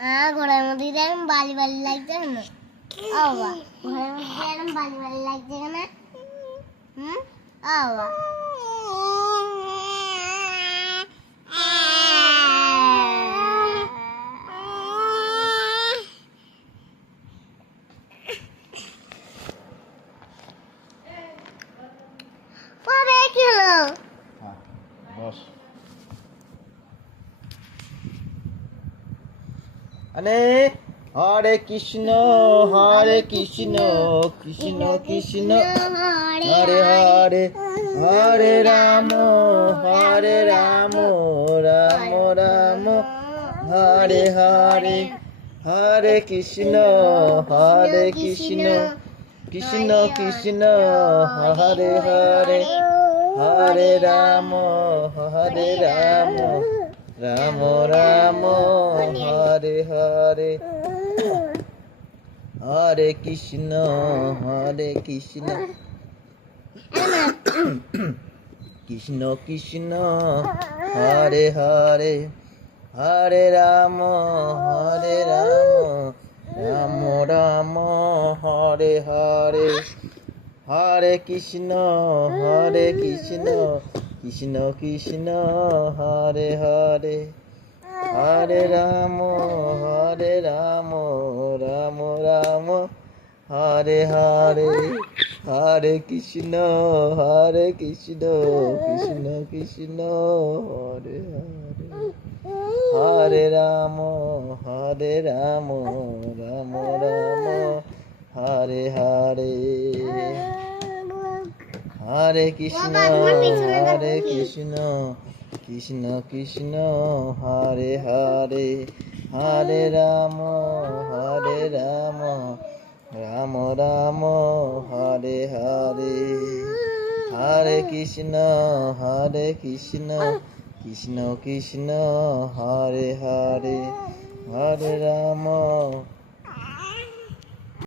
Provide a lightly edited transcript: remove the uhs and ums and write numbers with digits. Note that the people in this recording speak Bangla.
ঘরের মধ্যে এরকম বালি বালি লাগছে না বাবা, ঘরের মধ্যে এরকম বালি বালি লাগছে না। বাবা কি হলো? বস। আরে হরে কৃষ্ণ কৃষ্ণ কৃষ্ণ হরে হরে, হরে রাম রাম রাম হরে হরে, হরে কৃষ্ণ কৃষ্ণ কৃষ্ণ হরে হরে, হরে রাম রাম রাম হরে হরে, হরে কৃষ্ণ কৃষ্ণ কৃষ্ণ হরে হরে, হরে রাম রাম রাম হরে হরে, হরে কৃষ্ণ কৃষ্ণ কৃষ্ণ হরে হরে, হরে রাম রাম রাম হরে হরে, হরে কৃষ্ণ কৃষ্ণ কৃষ্ণ হরে হরে, হরে রাম রাম রাম হরে হরে, হরে কৃষ্ণ কৃষ্ণ কৃষ্ণ হরে হরে, হরে রাম রাম রাম হরে হরে, হরে কৃষ্ণ কৃষ্ণ কৃষ্ণ হরে হরে, হরে রাম